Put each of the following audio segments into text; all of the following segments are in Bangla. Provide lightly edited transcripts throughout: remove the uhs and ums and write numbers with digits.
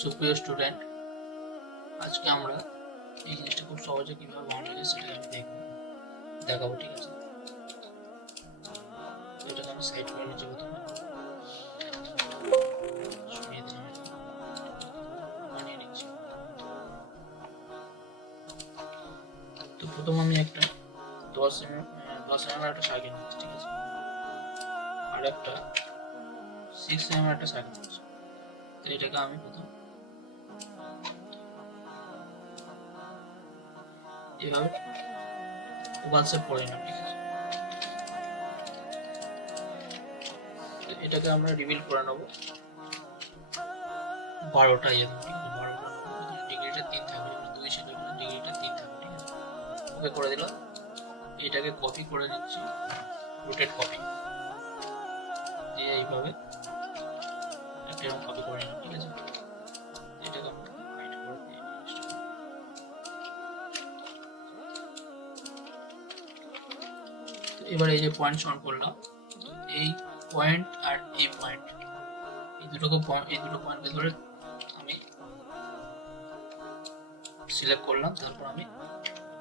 সুপ্রিয় স্টুডেন্ট, আজকে আমরা এই জিনিসটা খুব সহজে কিভাবে বানানো যায় সেটা আমি দেখাবো। ঠিক আছে, এটাকে আমি সাইড করে নিচ্ছি। প্রথমে সরিয়ে দিলাম, বানিয়ে নিচ্ছি। তো প্রথম আমি একটা 10 mm একটা সার্কেল নিচ্ছি। ঠিক আছে, আর একটা 6 mm একটা সার্কেল নিচ্ছি। তো এটাকে আমি প্রথম এভাবে ওভাল শেপ করে নিলাম। ঠিক আছে, তো এটাকে আমরা রিভিল করে নেবো 12টা ইয়ে দেবো। ঠিক আছে, 12টা ডিগ্রিটা 3 থাকবে, 2 ছিল ডিগ্রিটা 3 থাকবে। ঠিক আছে, ওকে করে দিলাম। এটাকে কপি করে নিচ্ছি, রোটেট কপি দিয়ে এইভাবে একটা এরকম কপি করে নিলাম। ঠিক আছে, এটাকে আমরা হাইড করে দিই। এবার এই যে পয়েন্ট অন করলাম, এই পয়েন্ট আর এই পয়েন্ট, এই দুটো পয়েন্টকে ধরে আমি সিলেক্ট করলাম। তারপর আমি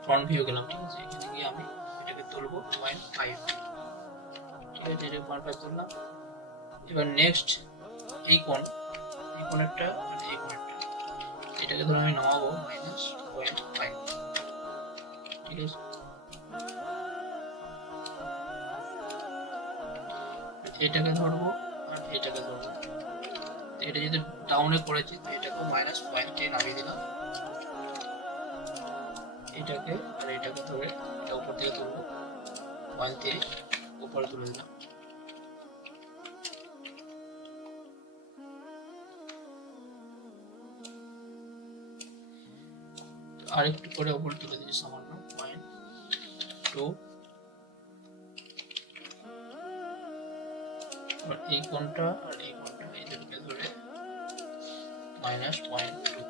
ফ্রন্ট ভিউ গেলাম। ঠিক আছে, এখানে গিয়ে আমি এটাকে তুলবো 0.5। ঠিক আছে, এটা 0.5 তুললাম। এবার নেক্সট এই কোণেরটা আর এই কোণেরটা, এটাকে ধরে আমি নামাবো -0.5। ঠিক আছে, এটাকে ধরবো আর এটাকে ধরবো। এটা যদি ডাউনে করেছি তো এটাকে -0.3 নামিয়ে দিলাম। এটাকে আর এটাকে ধরে এটা উপর থেকে তুলবো, 0.3 উপরে তুলে দিলাম। আর একটু করে উপরে তুলে দিচ্ছি সামান্য 0.2। আর এই কোণটা আর এই কোণটা এই দুটোকে ধরে -0.2।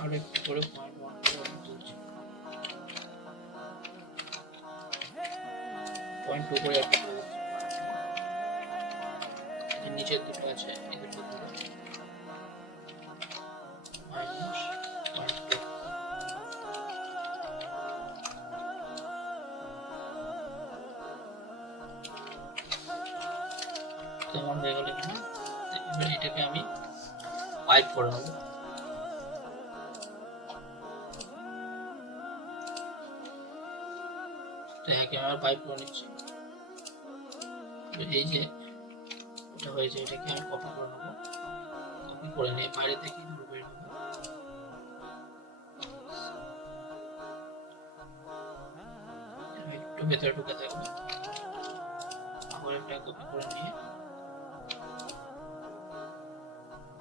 আর একটু করে 0.1 তুলছি, 0.2 করে একটা নিচের দুটো আছে, এই দুটো তুলে -0.2। কেমন হয়ে গেল এখানে। এবার এটাকে আমি পাইপ করে নেবো। তো একে আমার পাইপ করে নিচ্ছি। এই যে এটা হয়েছে, এটাকে আমি কপি করে নেবো। কপি করে নিয়ে বাইরে থেকে বের হবো, একটু ভেতরে ঢুকে থাকবে। আবার একটা কপি করে নিয়ে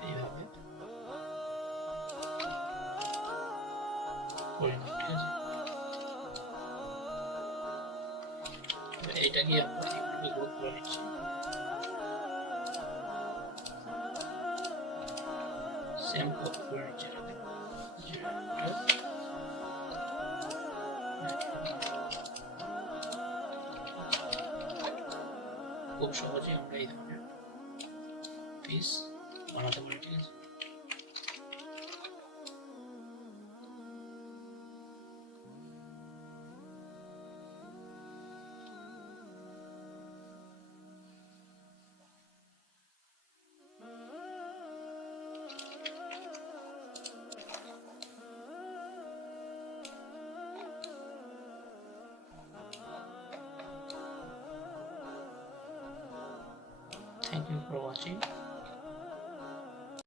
এইভাবে করে নিই। ঠিক আছে, এইটাকে আমরা একটু গ্রুপ করে নিচ্ছি। সেম কপি করে নিচ্ছি এটাকে। খুব সহজে আমরা এই ধরনের পিস বানাতে পারি। ঠিক আছে, thank you for watching.